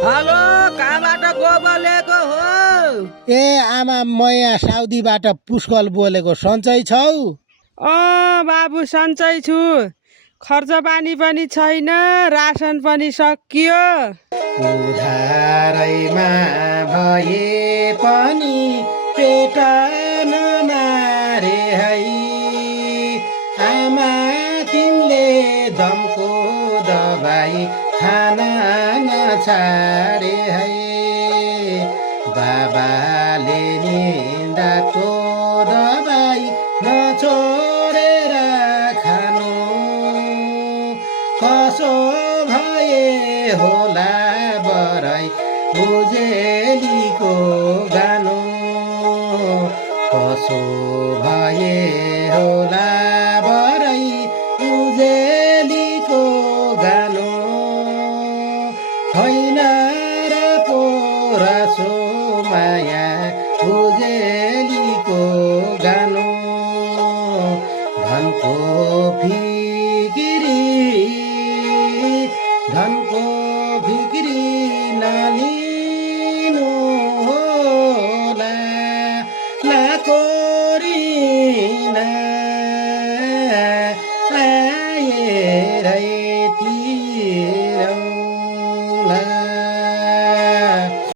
Hello, कहाँबाट को बोलेको हो? ए आमा म यहाँ साउदीबाट पुष्कल बोलेको सन्चै छौ? बाबु सन्चै छु। खर्च पानी पनि छैन, रासन पनि सकियो। उधारैमा भए पनि पेट नमारे है आमा तिमीले दमको दबाई खान नछाडे है बाबाले निन्दाको दबाई नछोडेर खानु कसो भए होला बराई उजेलीको गानो कसो भए होला बराई उजेलीको गानो होइन र पोरासो माया उजेलीको गानो धनको फिकिरी नलिनु होला लाको